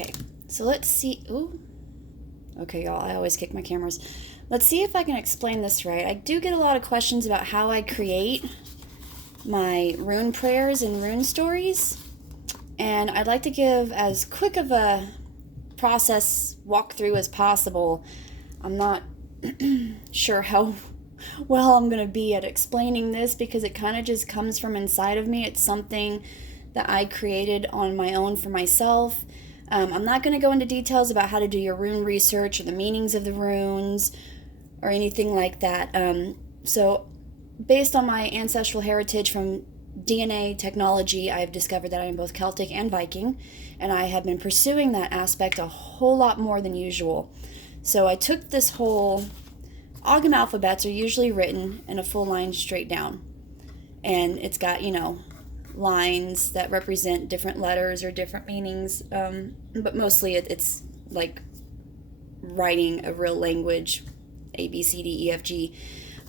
Okay, so let's see. Ooh. Okay, y'all, I always kick my cameras. Let's see if I can explain this right. I do get a lot of questions about how I create my rune prayers and rune stories, and I'd like to give as quick of a process walkthrough as possible. I'm not sure how well I'm going to be at explaining this because it kind of just comes from inside of me. It's something that I created on my own for myself. I'm not going to go into details about how to do your rune research or the meanings of the runes or anything like that. So, based on my ancestral heritage from DNA technology, I've discovered that I am both Celtic and Viking, and I have been pursuing that aspect a whole lot more than usual. So, I took this whole Ogham alphabets are usually written in a full line straight down, and it's got, lines that represent different letters or different meanings, but mostly it's like writing a real language, A, B, C, D, E, F, G.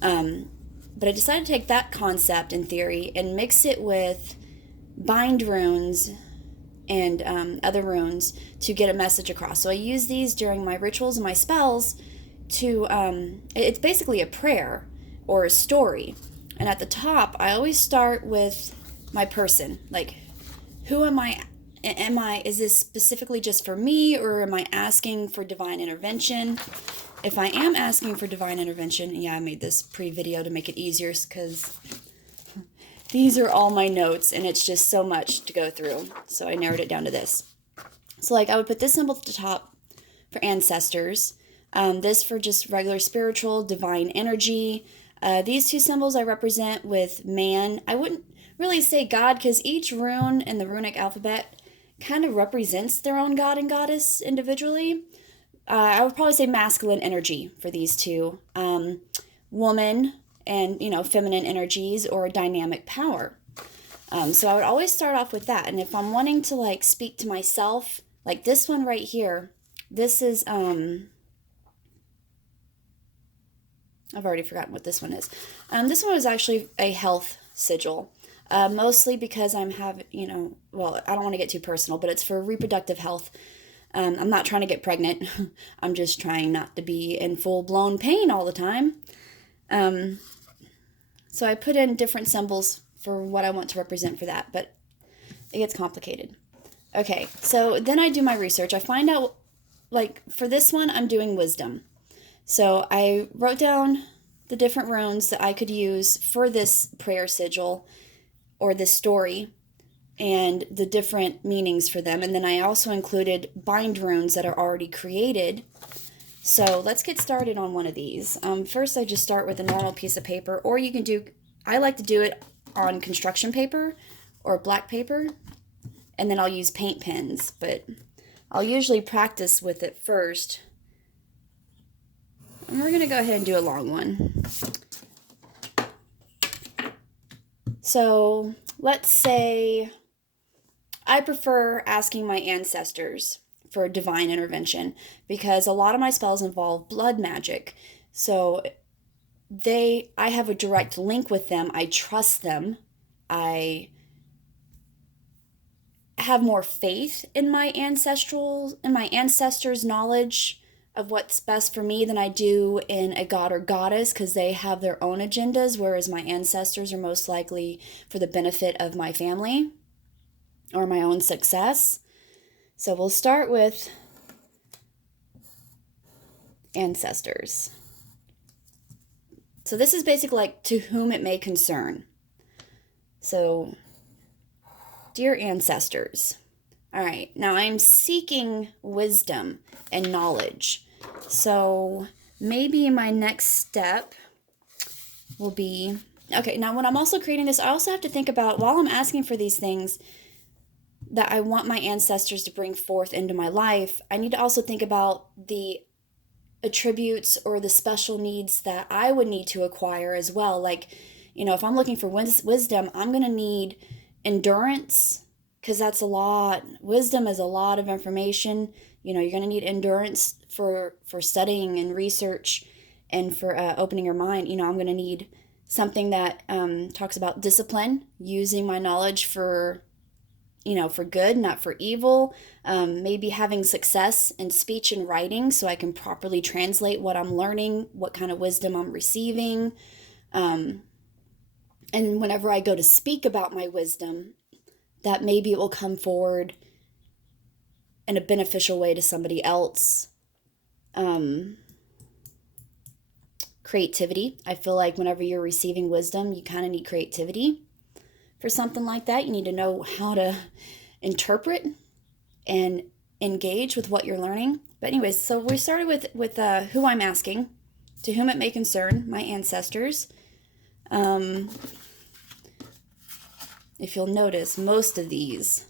But I decided to take that concept in theory and mix it with bind runes and other runes to get a message across. So I use these during my rituals and my spells to, it's basically a prayer or a story. And at the top, I always start with my person. Like, who am I? Is this specifically just for me, or am I asking for divine intervention? If I am asking for divine intervention, yeah, I made this pre-video to make it easier because these are all my notes and it's just so much to go through. So I narrowed it down to this. So like I would put this symbol at the top for ancestors, this for just regular spiritual, divine energy. These two symbols I represent with man. I wouldn't really say God because each rune in the runic alphabet kind of represents their own god and goddess individually. I would probably say masculine energy for these two. Woman and, feminine energies or dynamic power. So I would always start off with that. And if I'm wanting to like speak to myself, like this one right here, this is, I've already forgotten what this one is. This one is actually a health sigil. Mostly because I'm having, well, I don't want to get too personal, but it's for reproductive health. I'm not trying to get pregnant. I'm just trying not to be in full-blown pain all the time. So I put in different symbols for what I want to represent for that, but it gets complicated. Okay, so then I do my research. I find out, like, for this one, I'm doing wisdom. So I wrote down the different runes that I could use for this prayer sigil or this story and the different meanings for them. And then I also included bind runes that are already created. So let's get started on one of these. First, I just start with a normal piece of paper, or you can do, I like to do it on construction paper or black paper, and then I'll use paint pens, but I'll usually practice with it first. And we're going to go ahead and do a long one. So let's say I prefer asking my ancestors for divine intervention because a lot of my spells involve blood magic. So I have a direct link with them. I trust them. I have more faith in my ancestors' knowledge of what's best for me than I do in a god or goddess because they have their own agendas, whereas my ancestors are most likely for the benefit of my family or my own success. So we'll start with ancestors. So this is basically like to whom it may concern. So, dear ancestors. All right, now I'm seeking wisdom and knowledge. So maybe my next step will be, okay, now when I'm also creating this, I also have to think about, while I'm asking for these things that I want my ancestors to bring forth into my life, I need to also think about the attributes or the special needs that I would need to acquire as well. Like, if I'm looking for wisdom, I'm going to need endurance, because that's a lot. Wisdom is a lot of information. You're going to need endurance for studying and research and for opening your mind. I'm going to need something that talks about discipline, using my knowledge for for good, not for evil. Maybe having success in speech and writing so I can properly translate what I'm learning, what kind of wisdom I'm receiving. And whenever I go to speak about my wisdom, that maybe it will come forward in a beneficial way to somebody else. Creativity. I feel like whenever you're receiving wisdom, you kind of need creativity for something like that. You need to know how to interpret and engage with what you're learning. But anyways, so we started with who I'm asking, to whom it may concern, my ancestors. If you'll notice, most of these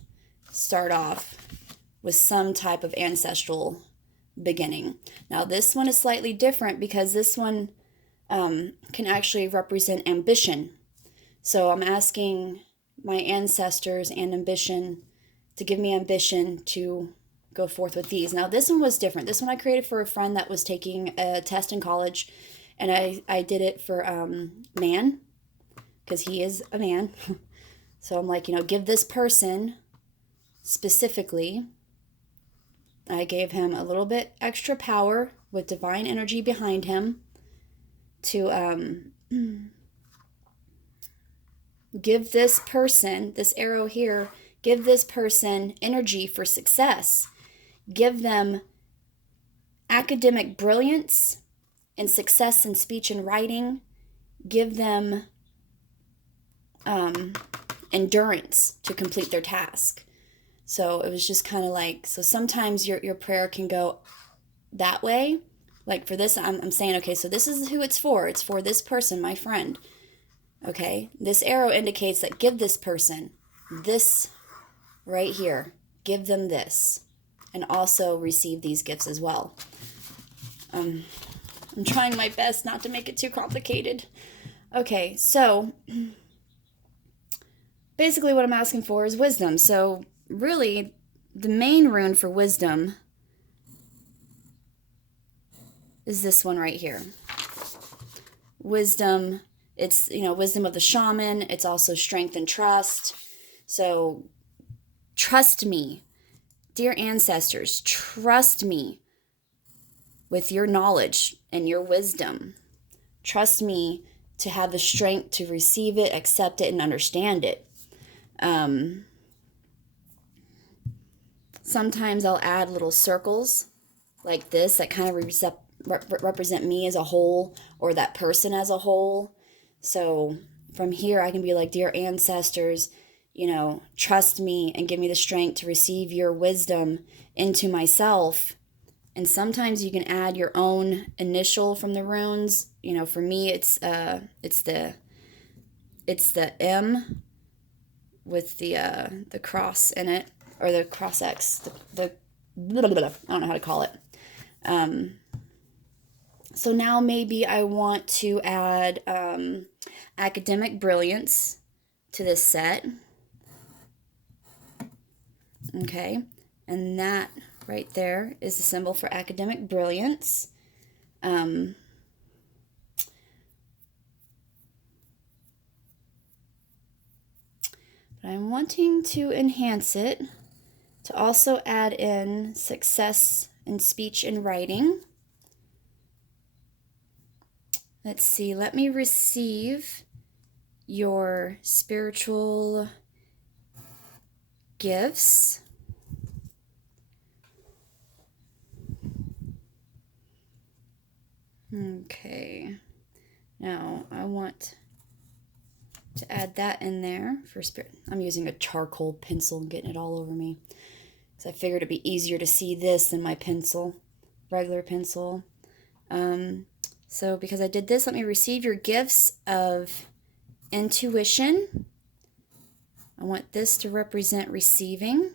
start off with some type of ancestral beginning. Now this one is slightly different because this one can actually represent ambition. So I'm asking my ancestors and ambition to give me ambition to go forth with these. Now this one was different. This one I created for a friend that was taking a test in college, and I did it for man, because he is a man. So I'm like, give this person specifically, I gave him a little bit extra power with divine energy behind him to give this person, this arrow here, give this person energy for success. Give them academic brilliance and success in speech and writing. Give them endurance to complete their task. So it was just kind of like, so sometimes your prayer can go that way. Like for this, I'm saying, okay, so this is who it's for. It's for this person, my friend. Okay, this arrow indicates that give this person this right here. Give them this. And also receive these gifts as well. I'm trying my best not to make it too complicated. Okay, so basically what I'm asking for is wisdom. So really, the main rune for wisdom is this one right here. Wisdom, it's, wisdom of the shaman. It's also strength and trust. So trust me, dear ancestors, trust me with your knowledge and your wisdom. Trust me to have the strength to receive it, accept it, and understand it. Sometimes I'll add little circles like this that kind of represent me as a whole, or that person as a whole. So from here I can be like, dear ancestors, trust me and give me the strength to receive your wisdom into myself. And sometimes you can add your own initial from the runes. For me it's the M with the cross in it, or the cross X, the blah, blah, blah, I don't know how to call it. So now maybe I want to add academic brilliance to this set. Okay, and that right there is the symbol for academic brilliance. But I'm wanting to enhance it to also add in success in speech and writing. Let's see, let me receive your spiritual gifts. Okay, now I want to add that in there for spirit. I'm using a charcoal pencil and getting it all over me, because I figured it'd be easier to see this than my pencil, regular pencil. So because I did this, let me receive your gifts of intuition. I want this to represent receiving.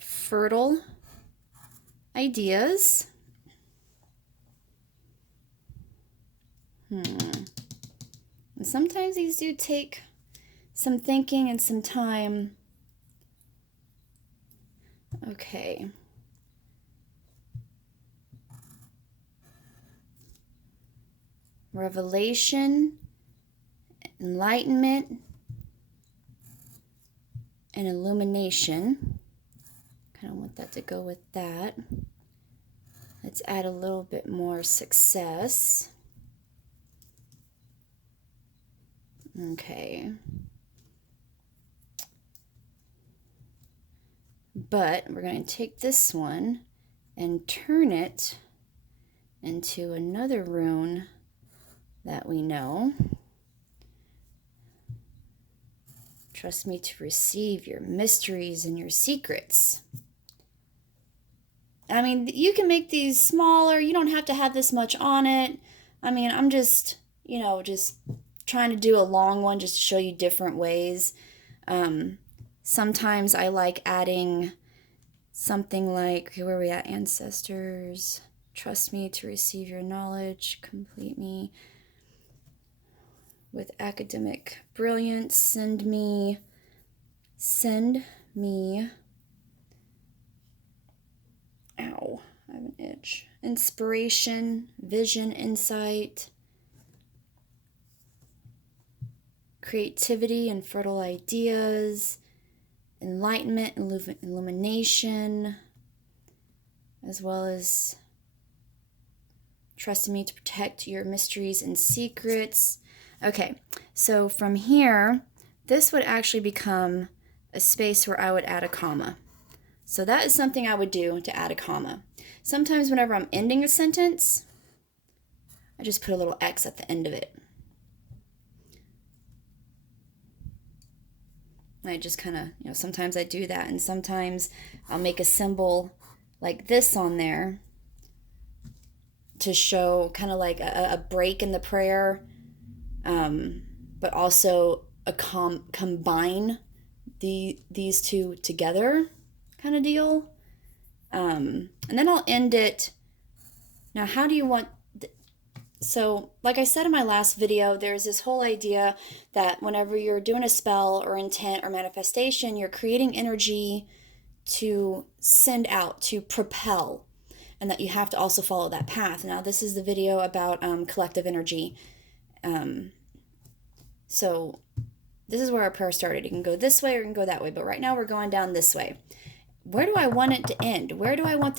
Fertile ideas. And sometimes these do take some thinking and some time. Okay. revelation, enlightenment, and illumination. Kind of want that to go with that. Let's add a little bit more success. Okay. But we're going to take this one and turn it into another rune that we know. Trust me to receive your mysteries and your secrets. I mean, you can make these smaller. You don't have to have this much on it. I mean, I'm just, just trying to do a long one just to show you different ways. Sometimes I like adding something like, okay, where are we at? Ancestors, trust me to receive your knowledge, complete me with academic brilliance, send me, ow, I have an itch, inspiration, vision, insight, creativity and fertile ideas, enlightenment, illumination, as well as trusting me to protect your mysteries and secrets. Okay, so from here, this would actually become a space where I would add a comma. So that is something I would do to add a comma. Sometimes whenever I'm ending a sentence, I just put a little X at the end of it. I just kind of, sometimes I do that, and sometimes I'll make a symbol like this on there to show kind of like a break in the prayer, but also combine these two together kind of deal. And then I'll end it. Now, how do you want... So, like I said in my last video, there's this whole idea that whenever you're doing a spell or intent or manifestation, you're creating energy to send out, to propel, and that you have to also follow that path. Now, this is the video about collective energy. So, this is where our prayer started. You can go this way or you can go that way, but right now we're going down this way. Where do I want it to end? Where do I want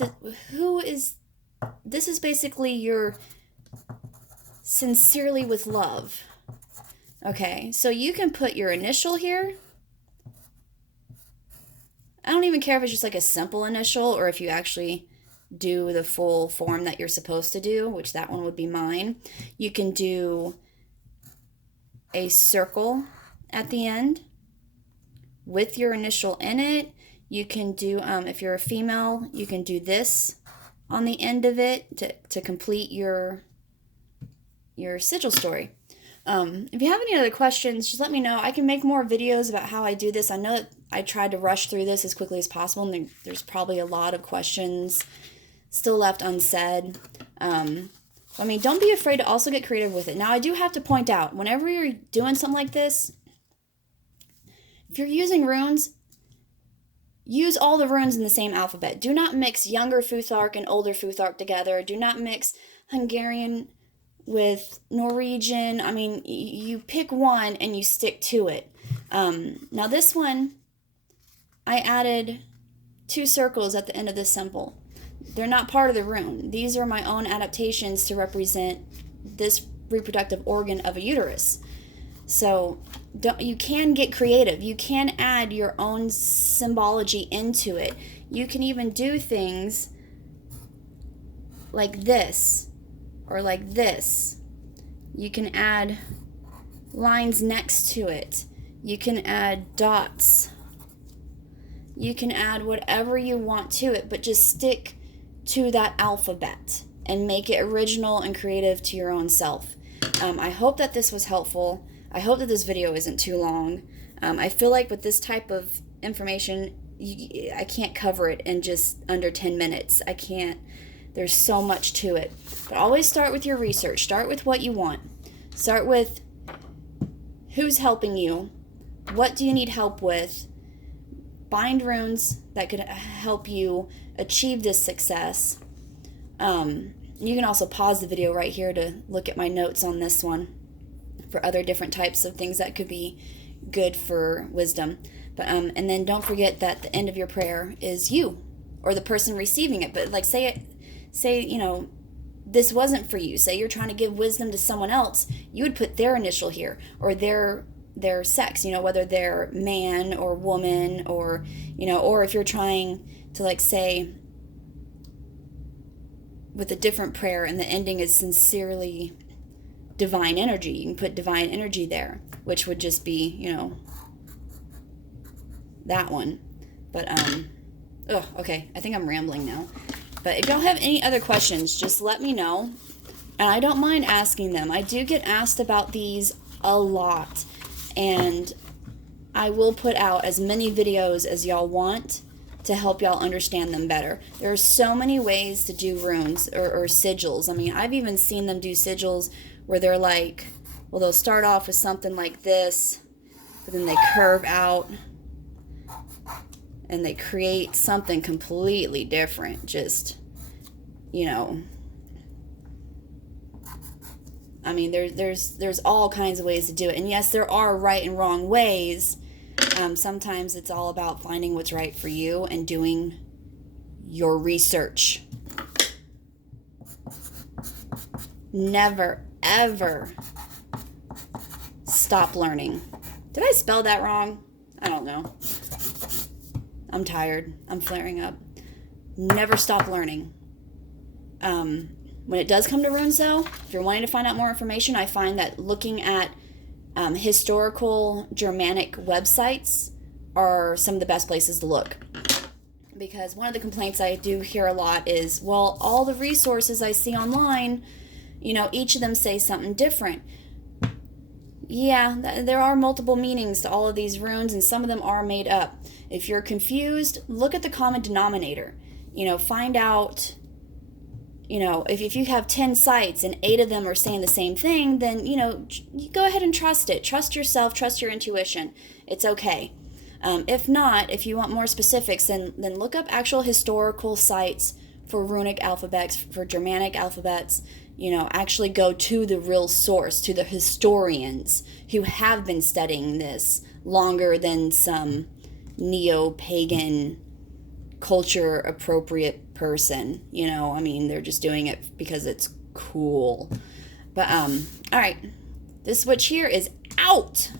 this is basically your sincerely with love. Okay, so you can put your initial here. I don't even care if it's just like a simple initial or if you actually do the full form that you're supposed to do, which that one would be mine. You can do a circle at the end with your initial in it. You can do, if you're a female, you can do this on the end of it to complete your sigil story. If you have any other questions, just let me know. I can make more videos about how I do this. I know that I tried to rush through this as quickly as possible, and there's probably a lot of questions still left unsaid. I mean, don't be afraid to also get creative with it. Now, I do have to point out, whenever you're doing something like this, if you're using runes, use all the runes in the same alphabet. Do not mix younger Futhark and older Futhark together. Do not mix Hungarian with Norwegian. I mean, you pick one and you stick to it. Now this one, I added 2 circles at the end of this symbol. They're not part of the rune. These are my own adaptations to represent this reproductive organ of a uterus. So you can get creative. You can add your own symbology into it. You can even do things like this or like this. You can add lines next to it. You can add dots. You can add whatever you want to it, but just stick to that alphabet and make it original and creative to your own self. I hope that this was helpful. I hope that this video isn't too long. I feel like with this type of information, I can't cover it in just under 10 minutes. I can't. There's so much to it. But always start with your research. Start with what you want. Start with who's helping you. What do you need help with? Find runes that could help you achieve this success. you can also pause the video right here to look at my notes on this one for other different types of things that could be good for wisdom. But and then don't forget that the end of your prayer is you or the person receiving it. But like say, you know, this wasn't for you. Say you're trying to give wisdom to someone else, you would put their initial here, or their sex, you know, whether they're man or woman, or, you know, or if you're trying to, like, say with a different prayer and the ending is sincerely divine energy, you can put divine energy there, which would just be, you know, that one. But okay, I think I'm rambling now. But if y'all have any other questions, just let me know, and I don't mind asking them. I do get asked about these a lot, and I will put out as many videos as y'all want to help y'all understand them better. There are so many ways to do runes or sigils. I mean, I've even seen them do sigils where they're like, well, they'll start off with something like this, but then they curve out and they create something completely different. Just, you know, I mean, there's all kinds of ways to do it. And yes, there are right and wrong ways. Sometimes it's all about finding what's right for you and doing your research. Never, ever stop learning. Did I spell that wrong? I don't know. I'm tired. I'm flaring up. Never stop learning. When it does come to runes, though, if you're wanting to find out more information, I find that looking at historical Germanic websites are some of the best places to look. Because one of the complaints I do hear a lot is, well, all the resources I see online, you know, each of them say something different. Yeah, there are multiple meanings to all of these runes, and some of them are made up. If you're confused, look at the common denominator. You know, find out, you know, if you have 10 sites and 8 of them are saying the same thing, then, you know, you go ahead and trust it. Trust yourself, trust your intuition. It's okay. If not, if you want more specifics, then look up actual historical sites for runic alphabets, for Germanic alphabets. You know, actually go to the real source, to the historians who have been studying this longer than some neo-pagan culture appropriate person. You know, I mean, they're just doing it because it's cool. But all right, this switch here is out.